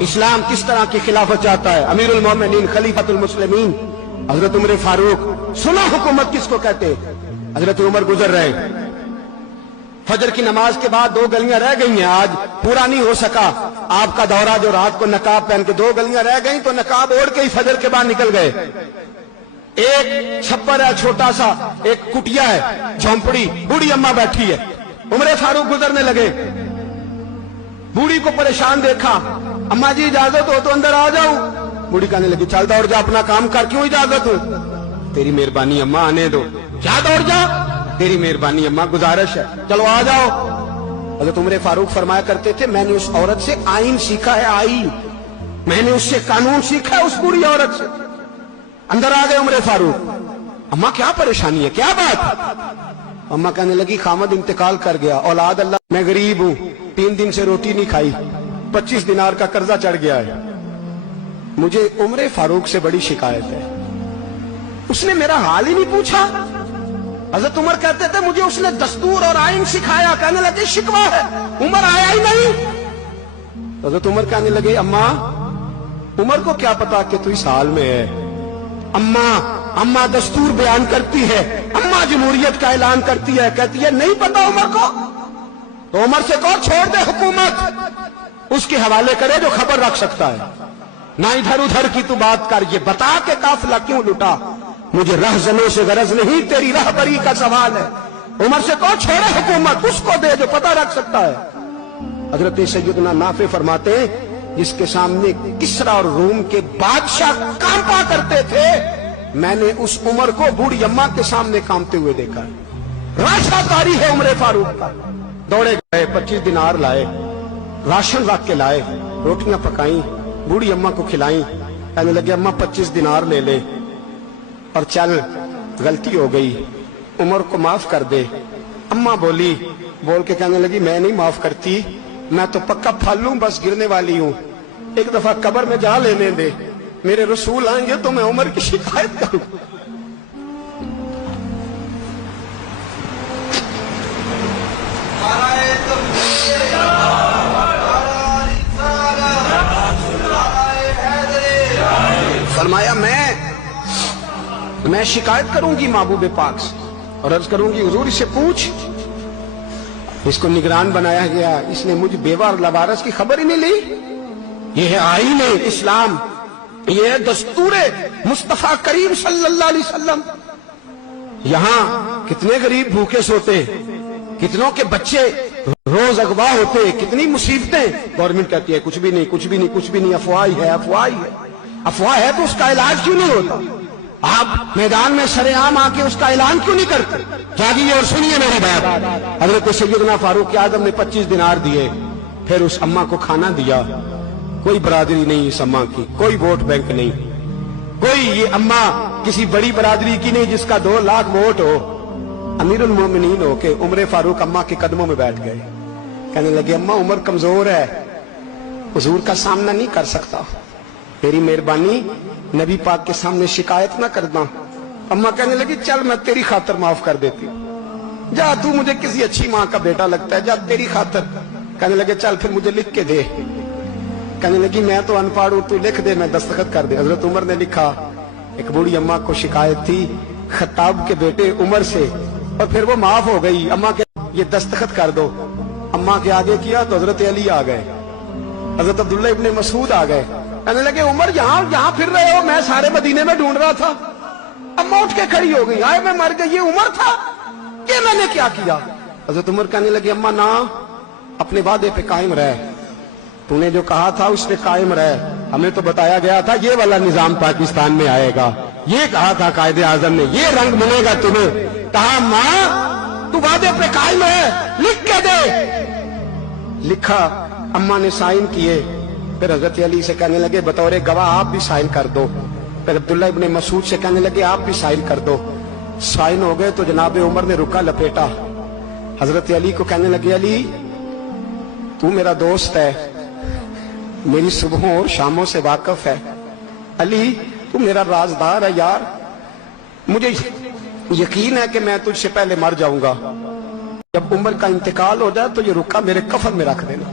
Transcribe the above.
اسلام کس طرح کی خلافت چاہتا ہے. امیر المومنین خلیفۃ المسلمین حضرت عمر فاروق. سنا حکومت کس کو کہتے؟ حضرت عمر گزر رہے، فجر کی نماز کے بعد 2 گلیاں رہ گئی ہیں، آج پورا نہیں ہو سکا آپ کا دورہ جو رات کو نقاب پہن کے 2 گلیاں رہ گئیں تو نقاب اوڑھ کے ہی فجر کے بعد نکل گئے. ایک چھپر ہے چھوٹا سا، ایک کٹیا ہے جھونپڑی، بوڑھی اماں بیٹھی ہے. عمر فاروق گزرنے لگے، بوڑھی کو پریشان دیکھا، اماں جی اجازت ہو تو اندر آ جاؤں. بوڑھی کہنے لگی چل دوڑ جا، اپنا کام کر، کیوں اجازت ہو؟ تیری مہربانی اماں آنے دو. کیا دوڑ جا؟ تیری مہربانی اماں گزارش ہے، چلو آ جاؤ. حضرت عمر فاروق فرمایا کرتے تھے میں نے اس عورت سے آئین سیکھا ہے، آئین، میں نے اس سے قانون سیکھا ہے، اس بوڑھی عورت سے. اندر آ گئے عمر فاروق. اماں کیا پریشانی ہے، کیا بات؟ اماں کہنے لگی خامد انتقال کر گیا، اولاد اللہ، میں غریب ہوں، 3 دن سے روٹی نہیں کھائی، 25 دینار کا قرضہ چڑھ گیا ہے، مجھے عمر فاروق سے بڑی شکایت ہے. اس نے میرا حال ہی نہیں پوچھا. حضرت عمر کہتے تھے مجھے اس نے دستور اور آئین سکھایا. کہنے لگے شکوہ ہے، عمر آیا ہی نہیں. حضرت عمر کہنے لگے اماں، عمر کو کیا پتا کہ تو اس حال میں ہے. اماں دستور بیان کرتی ہے، اماں جمہوریت کا اعلان کرتی ہے، کہتی ہے نہیں پتا عمر کو تو عمر سے کہو چھوڑ دے حکومت، اس کے حوالے کرے جو خبر رکھ سکتا ہے. نہ ادھر ادھر کی تو بات کر، یہ بتا کہ قافلہ کیوں لٹا. مجھے رہزنوں سے غرض نہیں، تیری رہبری کا سوال ہے. عمر سے کہو چھوڑے حکومت، اس کو دے جو پتہ رکھ سکتا ہے. حضرت سیدنا نافع فرماتے ہیں جس کے سامنے کسرا اور روم کے بادشاہ کانپا کرتے تھے، میں نے اس عمر کو بوڑھی اماں کے سامنے کانپتے ہوئے دیکھا ہے. راشا کاری ہے عمر فاروق کا. دوڑے گئے، 25 دینار لائے، راشن رکھ کے لائے، روٹیاں پکائیں، بوڑھی اماں کو کھلائیں. کہنے لگے اماں 25 دینار لے لے اور چل، غلطی ہو گئی، عمر کو معاف کر دے. اماں بول کے کہنے لگی میں نہیں معاف کرتی، میں تو پکا پھل ہوں، بس گرنے والی ہوں. ایک دفعہ قبر میں جا لینے دے، میرے رسول آئیں گے تو میں عمر کی شکایت کروں. فرمایا میں شکایت کروں گی محبوب پاک سے اور عرض کروں گی حضور اس سے پوچھ. اس کو نگران بنایا گیا، اس نے مجھ بیوہ اور لوارث کی خبر ہی نہیں لی. یہ ہے آئین اسلام، یہ ہے دستور مصطفیٰ کریم صلی اللہ علیہ وسلم. یہاں کتنے غریب بھوکے سوتے، کتنوں کے بچے روز اغوا ہوتے، کتنی مصیبتیں. گورنمنٹ کہتی ہے کچھ بھی نہیں، کچھ بھی نہیں، کچھ بھی نہیں، افواہ ہے، افواہ ہے. افواہ ہے تو اس کا علاج کیوں نہیں ہوتا؟ آپ میدان میں سرے عام آ کے اس کا اعلان کیوں نہیں کرتے؟ جاگیے اور سنیے میری بات. حضرت سیدنا فاروق اعظم نے 25 دینار دیے، پھر اس اماں کو کھانا دیا. کوئی برادری نہیں اس اماں کی، کوئی ووٹ بینک نہیں، کوئی یہ اماں کسی بڑی برادری کی نہیں جس کا 2 لاکھ ووٹ ہو. امیر المومنین ہو کے عمر فاروق اماں کے قدموں میں بیٹھ گئے. کہنے لگے اماں عمر کمزور ہے، حضور کا سامنا نہیں کر سکتا، تیری مہربانی نبی پاک کے سامنے شکایت نہ کرنا. اماں کہنے لگی چل میں تیری خاطر معاف کر دیتی ہوں، جا تو مجھے کسی اچھی ماں کا بیٹا لگتا ہے، جا تیری خاطر. کہنے لگے چل پھر مجھے لکھ کے دے. کہنے لگی میں تو ان پڑھ ہوں، تو لکھ دے میں دستخط کر دے. حضرت عمر نے لکھا. ایک بوڑھی اماں کو شکایت تھی خطاب کے بیٹے عمر سے، اور پھر وہ معاف ہو گئی. اماں کہ یہ دستخط کر دو. اماں کے آگے کیا تو حضرت علی آ گئے، حضرت عبداللہ ابن مسعود آ گئے. کہنے لگے عمر یہاں پھر رہے ہو، میں سارے مدینے میں ڈھونڈ رہا تھا. اماں اٹھ کے کھڑی ہو گئی، آئے میں مر گئی، یہ عمر تھا، یہ میں نے کیا کیا؟ حضرت عمر کہنے لگے اماں نہ، اپنے وعدے پہ قائم رہ، تو نے جو کہا تھا اس پہ قائم رہ. ہمیں تو بتایا گیا تھا یہ والا نظام پاکستان میں آئے گا، یہ کہا تھا قائد اعظم نے، یہ رنگ ملے گا تمہیں. کہا ماں تو وعدے پہ قائم ہے، لکھ کے دے. لکھا، اماں نے سائن کیے. پھر حضرت علی سے کہنے لگے بطور گواہ آپ بھی سائن کر دو. پھر عبداللہ ابن مسعود سے کہنے لگے آپ بھی سائن کر دو. سائن ہو گئے تو جناب عمر نے رکا لپیٹا. حضرت علی کو کہنے لگے علی تو میرا دوست ہے، میری صبحوں اور شاموں سے واقف ہے. علی تو میرا رازدار ہے یار، مجھے یقین ہے کہ میں تجھ سے پہلے مر جاؤں گا. جب عمر کا انتقال ہو جائے تو یہ رکا میرے کفن میں رکھ دینا.